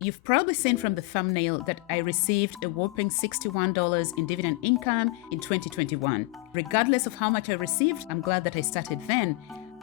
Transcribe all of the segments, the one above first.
You've probably seen from the thumbnail that I received a whopping $61 in dividend income in 2021. Regardless of how much I received, I'm glad that I started then.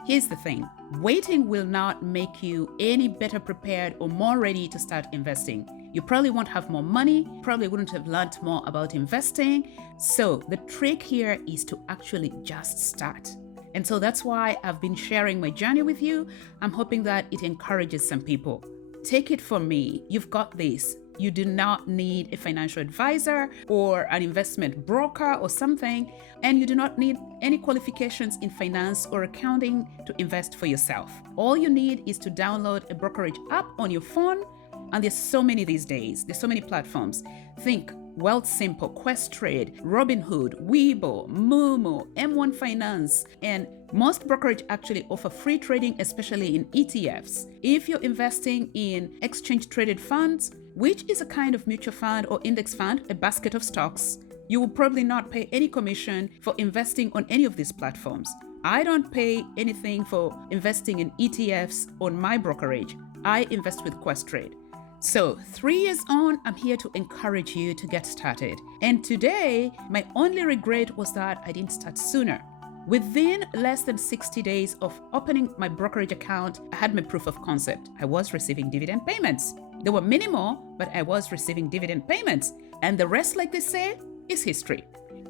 Here's the thing, waiting will not make you any better prepared or more ready to start investing. You probably won't have more money, probably wouldn't have learned more about investing. So the trick here is to actually just start. And so that's why I've been sharing my journey with you. I'm hoping that it encourages some people. Take it from me, you've got this. You do not need a financial advisor or an investment broker or something, and you do not need any qualifications in finance or accounting to invest for yourself. All you need is to download a brokerage app on your phone, and there's so many these days. There's so many platforms. Think Wealthsimple, Questrade, Robinhood, Webull, Moomoo, M1 Finance, and most brokerage actually offer free trading, especially in ETFs. If you're investing in exchange-traded funds, which is a kind of mutual fund or index fund, a basket of stocks, you will probably not pay any commission for investing on any of these platforms. I don't pay anything for investing in ETFs on my brokerage. I invest with Questrade. So 3 years on, I'm here to encourage you to get started. And today, my only regret was that I didn't start sooner. Within less than 60 days of opening my brokerage account, I had my proof of concept. I was receiving dividend payments. They were minimal, but I was receiving dividend payments. And the rest, like they say, is history.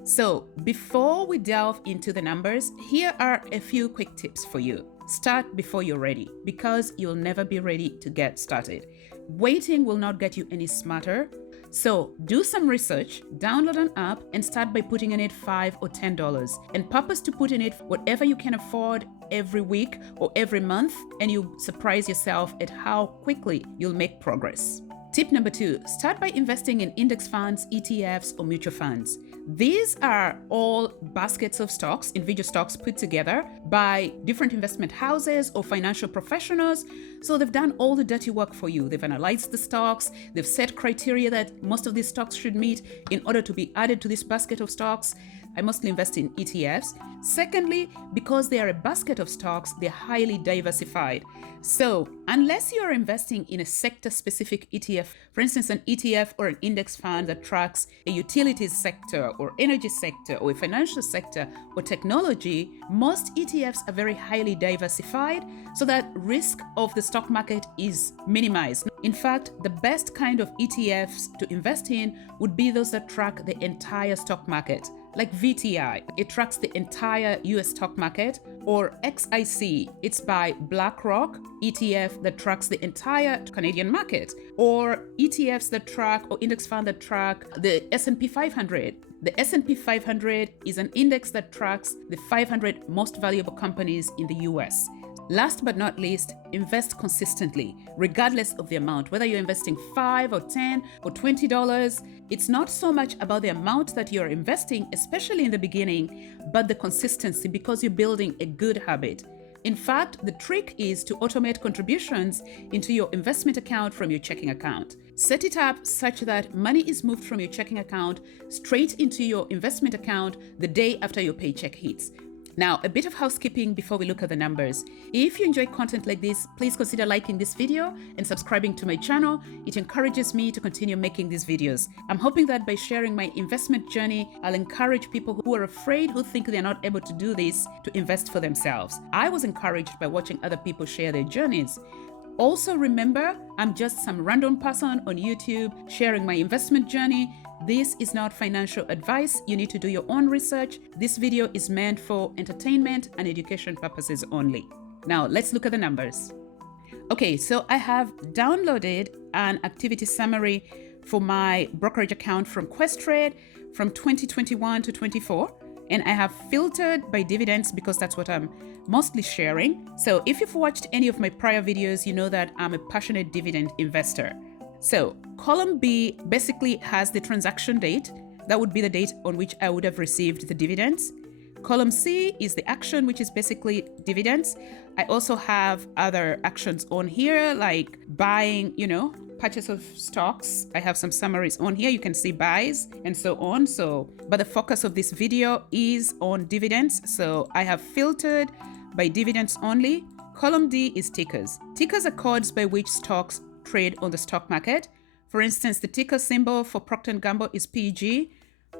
So before we delve into the numbers, here are a few quick tips for you. Start before you're ready, because you'll never be ready to get started. Waiting will not get you any smarter. So do some research, download an app, and start by putting in it $5 or $10 and purpose to put in it whatever you can afford every week or every month, and you'll surprise yourself at how quickly you'll make progress. Tip number 2, start by investing in index funds, ETFs, or mutual funds. These are all baskets of stocks, individual stocks put together by different investment houses or financial professionals. So they've done all the dirty work for you. They've analyzed the stocks. They've set criteria that most of these stocks should meet in order to be added to this basket of stocks. I mostly invest in ETFs. Secondly, because they are a basket of stocks, they're highly diversified. So unless you are investing in a sector-specific ETF, for instance, an ETF or an index fund that tracks a utilities sector or energy sector or a financial sector or technology, most ETFs are very highly diversified so that risk of the stock market is minimized. In fact, the best kind of ETFs to invest in would be those that track the entire stock market. Like VTI, it tracks the entire US stock market, or XIC, it's by BlackRock, ETF that tracks the entire Canadian market, or ETFs that track or index fund that track the S&P 500. The S&P 500 is an index that tracks the 500 most valuable companies in the US. Last but not least, invest consistently, regardless of the amount. Whether you're investing $5 or $10 or $20, it's not so much about the amount that you're investing, especially in the beginning, but the consistency, because you're building a good habit. In fact, the trick is to automate contributions into your investment account from your checking account. Set it up such that money is moved from your checking account straight into your investment account the day after your paycheck hits. Now, a bit of housekeeping before we look at the numbers. If you enjoy content like this, please consider liking this video and subscribing to my channel. It encourages me to continue making these videos. I'm hoping that by sharing my investment journey, I'll encourage people who are afraid, who think they're not able to do this, to invest for themselves. I was encouraged by watching other people share their journeys. Also remember, I'm just some random person on YouTube sharing my investment journey. This is not financial advice. You need to do your own research. This video is meant for entertainment and education purposes only. Now, let's look at the numbers. Okay, so I have downloaded an activity summary for my brokerage account from Questrade from 2021 to 24. And I have filtered by dividends because that's what I'm mostly sharing. So if you've watched any of my prior videos, you know that I'm a passionate dividend investor. So column B basically has the transaction date. That would be the date on which I would have received the dividends. Column C is the action, which is basically dividends. I also have other actions on here, like buying, purchase of stocks. I have some summaries on here. You can see buys and so on. But the focus of this video is on dividends. So I have filtered by dividends only. Column D is tickers. Tickers are codes by which stocks trade on the stock market. For instance, the ticker symbol for Procter & Gamble is PG,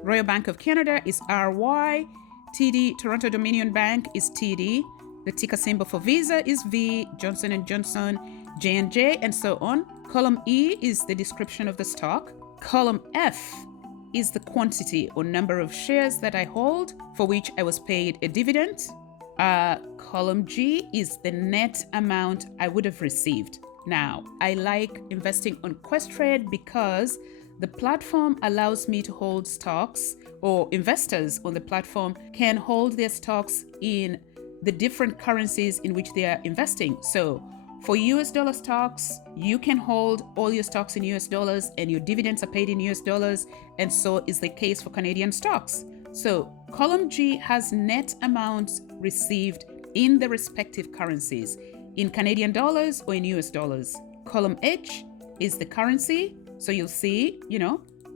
Royal Bank of Canada is RY, TD, Toronto Dominion Bank is TD, the ticker symbol for Visa is V, Johnson & Johnson, J&J, and so on. Column E is the description of the stock. Column F is the quantity or number of shares that I hold for which I was paid a dividend. Column G is the net amount I would have received. Now, I like investing on Questrade because the platform allows me to hold stocks, or investors on the platform can hold their stocks in the different currencies in which they are investing. So for US dollar stocks, you can hold all your stocks in US dollars and your dividends are paid in US dollars, and so is the case for Canadian stocks. So column G has net amounts received in the respective currencies, in Canadian dollars or in US dollars. Column H is the currency. So you'll see,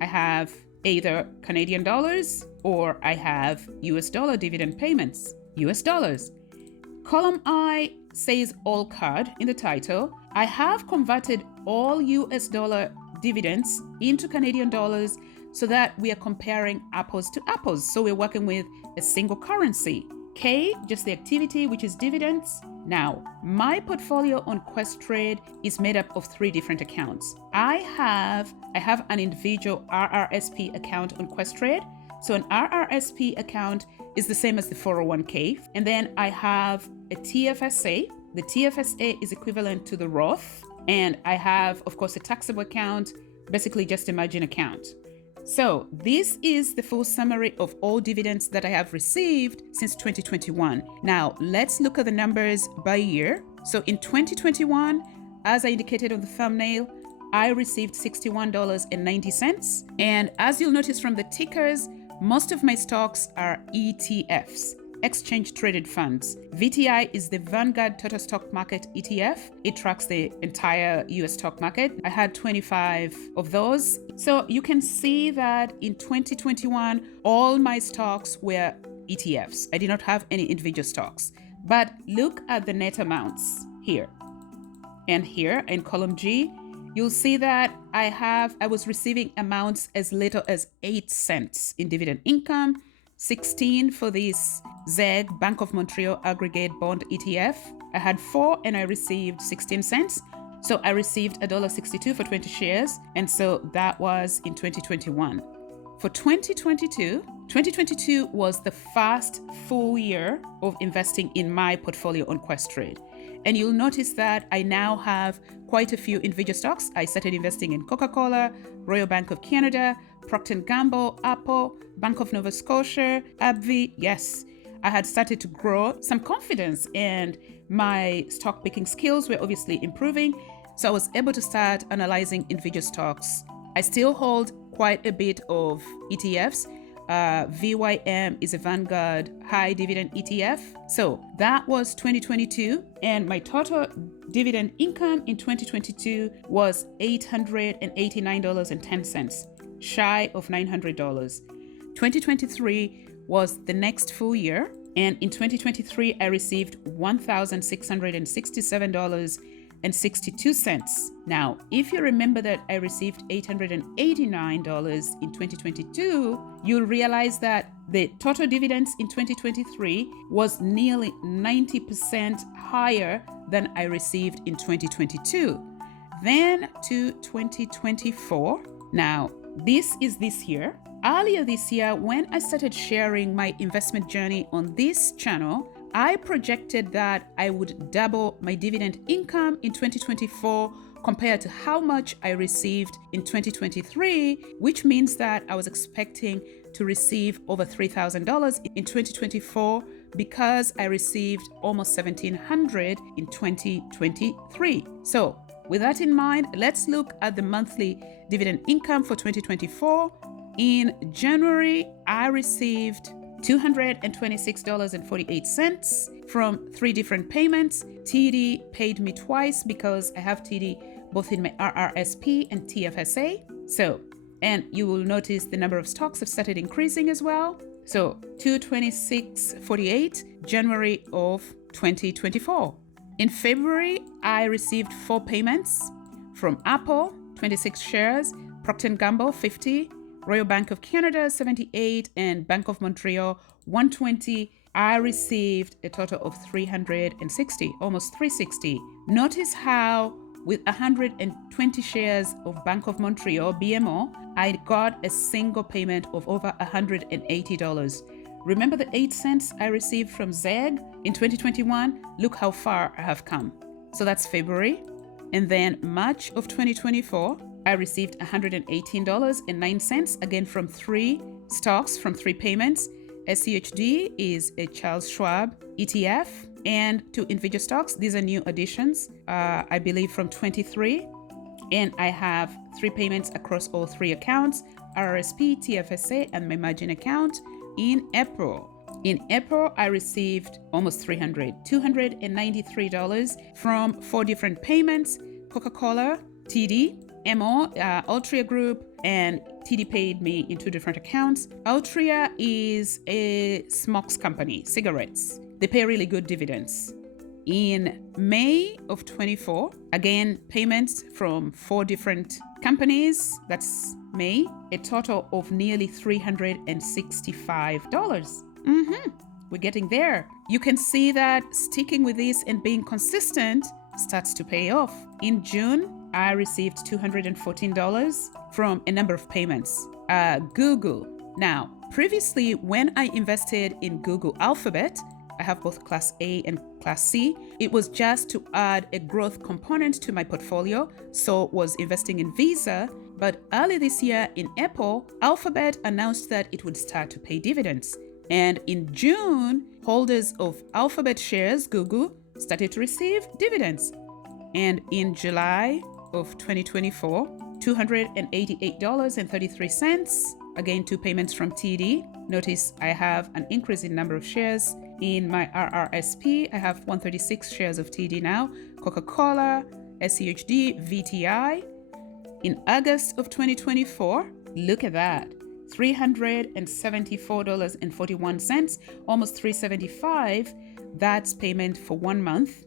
I have either Canadian dollars or I have US dollar dividend payments, US dollars. Column I says all card in the title. I have converted all US dollar dividends into Canadian dollars so that we are comparing apples to apples. So we're working with a single currency. K, just the activity, which is dividends. Now, my portfolio on Questrade is made up of 3 different accounts. I have an individual RRSP account on Questrade. So an RRSP account is the same as the 401k. And then I have a TFSA. The TFSA is equivalent to the Roth. And I have, of course, a taxable account, basically just a margin account. So this is the full summary of all dividends that I have received since 2021. Now, let's look at the numbers by year. So in 2021, as I indicated on the thumbnail, I received $61.90. And as you'll notice from the tickers, most of my stocks are ETFs, exchange traded funds. VTI is the Vanguard Total Stock Market ETF. It tracks the entire US stock market. I had 25 of those. So you can see that in 2021, all my stocks were ETFs. I did not have any individual stocks. But look at the net amounts here. And here in column G, you'll see that I was receiving amounts as little as 8 cents in dividend income, 16 for this ZEG Bank of Montreal Aggregate Bond ETF. I had 4 and I received 16 cents. So I received $1.62 for 20 shares. And so that was in 2021. For 2022 was the first full year of investing in my portfolio on Questrade. And you'll notice that I now have quite a few individual stocks. I started investing in Coca-Cola, Royal Bank of Canada, Procter & Gamble, Apple, Bank of Nova Scotia, AbbVie. Yes, I had started to grow some confidence and my stock picking skills were obviously improving. So I was able to start analyzing individual stocks. I still hold quite a bit of ETFs. VYM is a Vanguard high dividend ETF. So that was 2022. And my total dividend income in 2022 was $889.10, shy of $900. 2023 was the next full year. And in 2023, I received $1,667.62. Now, if you remember that I received $889 in 2022, you'll realize that the total dividends in 2023 was nearly 90% higher than I received in 2022. Then to 2024. Now, this is this year. Earlier this year, when I started sharing my investment journey on this channel, I projected that I would double my dividend income in 2024 compared to how much I received in 2023, which means that I was expecting to receive over $3,000 in 2024 because I received almost $1,700 in 2023. So with that in mind, let's look at the monthly dividend income for 2024. In January, I received $226.48 from 3 different payments. TD paid me twice because I have TD both in my RRSP and TFSA. So, and you will notice the number of stocks have started increasing as well. So $226.48, January of 2024. In February, I received 4 payments. From Apple, 26 shares, Procter & Gamble, 50, Royal Bank of Canada, 78, and Bank of Montreal, 120. I received a total of 360, almost 360. Notice how with 120 shares of Bank of Montreal, BMO, I got a single payment of over $180. Remember the 8 cents I received from ZEG in 2021? Look how far I have come. So that's February. And then March of 2024, I received $118.09, again from 3 stocks, from 3 payments. SCHD is a Charles Schwab ETF, and 2 individual stocks. These are new additions, I believe from 23. And I have 3 payments across all 3 accounts, RRSP, TFSA, and my margin account in April. In April, I received almost $293 from 4 different payments, Coca-Cola, TD, MO, Altria Group, and TD paid me in 2 different accounts. Altria is a smokes company, cigarettes. They pay really good dividends. In May of 24, again, payments from 4 different companies. That's May, a total of nearly $365. We're getting there. You can see that sticking with this and being consistent starts to pay off. In June, I received $214 from a number of payments. Google. Now, previously, when I invested in Google Alphabet, I have both Class A and Class C. It was just to add a growth component to my portfolio, so was investing in Visa. But early this year in April, Alphabet announced that it would start to pay dividends. And in June, holders of Alphabet shares, Google, started to receive dividends. And in July of 2024, $288.33. Again, 2 payments from TD. Notice I have an increase in number of shares. In my RRSP, I have 136 shares of TD now. Coca-Cola, SCHD, VTI. In August of 2024, look at that. $374.41, almost $375. That's payment for 1 month.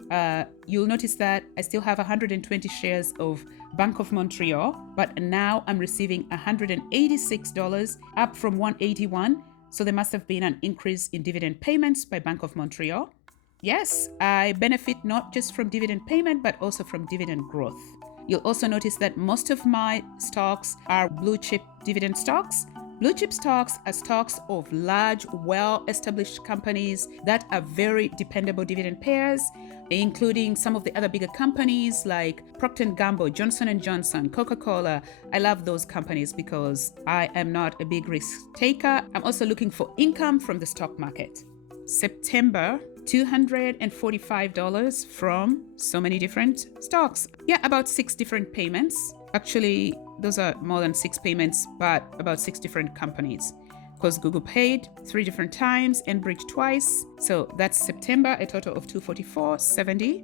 You'll notice that I still have 120 shares of Bank of Montreal, but now I'm receiving $186, up from $181. So there must have been an increase in dividend payments by Bank of Montreal. Yes, I benefit not just from dividend payment, but also from dividend growth. You'll also notice that most of my stocks are blue chip dividend stocks. Blue chip stocks are stocks of large, well-established companies that are very dependable dividend payers, including some of the other bigger companies like Procter & Gamble, Johnson & Johnson, Coca-Cola. I love those companies because I am not a big risk taker. I'm also looking for income from the stock market. September, $245 from so many different stocks. Yeah, about 6 different payments. Actually, those are more than 6 payments, but about 6 different companies. Because Google paid 3 different times and Bridge twice. So that's September, a total of $244.70.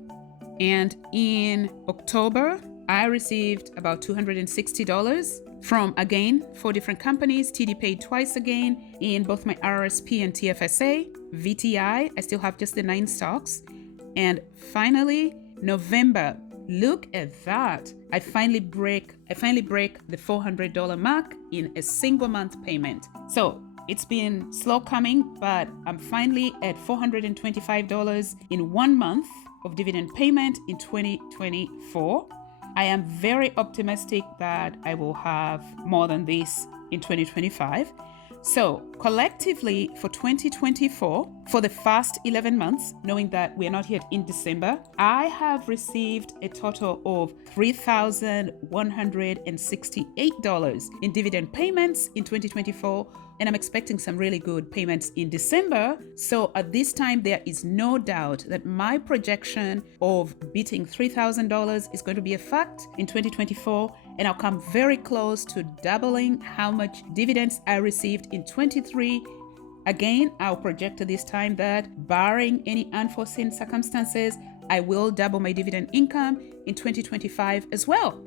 And in October, I received about $260 from, again, 4 different companies. TD paid twice again in both my RRSP and TFSA. VTI, I still have just the 9 stocks. And finally, November. Look at that. I finally break the $400 mark in a single month payment. So it's been slow coming, but I'm finally at $425 in 1 month of dividend payment in 2024. I am very optimistic that I will have more than this in 2025. So collectively for 2024, for the first 11 months, knowing that we are not yet in December, I have received a total of $3,168 in dividend payments in 2024. And I'm expecting some really good payments in December. So at this time, there is no doubt that my projection of beating $3,000 is going to be a fact in 2024. And I'll come very close to doubling how much dividends I received in 23. Again, I'll project at this time that barring any unforeseen circumstances, I will double my dividend income in 2025 as well.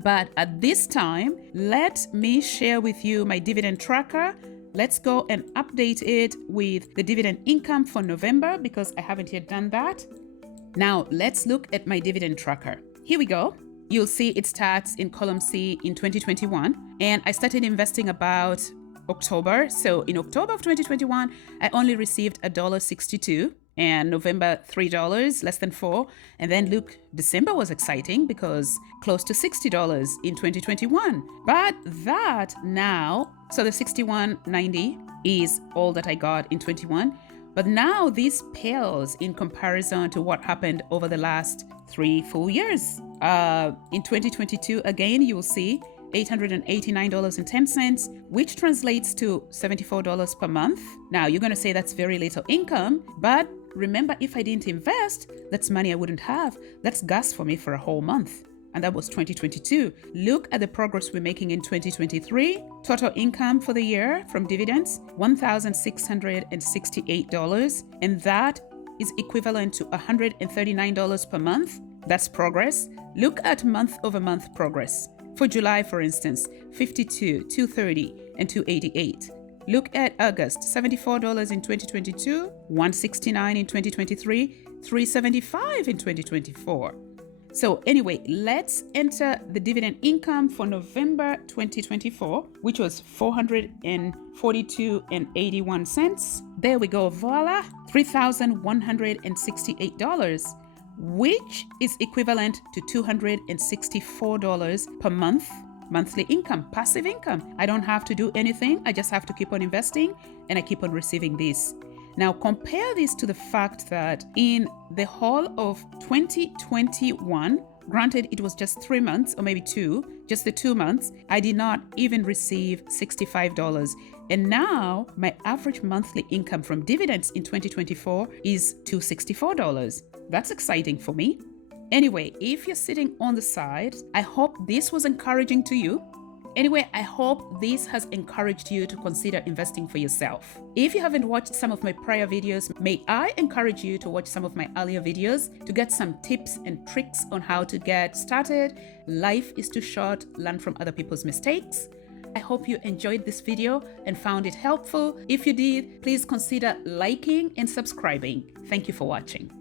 But at this time, let me share with you my dividend tracker. Let's go and update it with the dividend income for November because I haven't yet done that. Now, let's look at my dividend tracker. Here we go. you'll see it starts in column C in 2021. And I started investing about October. So in October of 2021, I only received $1.62, and November $3, less than $4. And then look, December was exciting because close to $60 in 2021. But that now, so the $61.90 is all that I got in 21. But now this pales in comparison to what happened over the last 3 full years. In 2022, again, you will see $889.10, which translates to $74 per month. Now, you're going to say that's very little income, but remember, if I didn't invest, that's money I wouldn't have. That's gas for me for a whole month. And that was 2022. Look at the progress we're making in 2023. Total income for the year from dividends, $1,668. And that is equivalent to $139 per month. That's progress. Look at month-over-month progress. For July, for instance, $52, $230, and $288. Look at August, $74 in 2022, $169 in 2023, $375 in 2024. So anyway, let's enter the dividend income for November 2024, which was $442.81. There we go, voila, $3,168, which is equivalent to $264 per month. Monthly income, passive income. I don't have to do anything. I just have to keep on investing and I keep on receiving this. Now compare this to the fact that in the whole of 2021, granted it was just 3 months or maybe 2, just the 2 months, I did not even receive $65. And now my average monthly income from dividends in 2024 is $264. That's exciting for me. Anyway, if you're sitting on the side, I hope this was encouraging to you. Anyway, I hope this has encouraged you to consider investing for yourself. If you haven't watched some of my prior videos, may I encourage you to watch some of my earlier videos to get some tips and tricks on how to get started. Life is too short, learn from other people's mistakes. I hope you enjoyed this video and found it helpful. If you did, please consider liking and subscribing. Thank you for watching.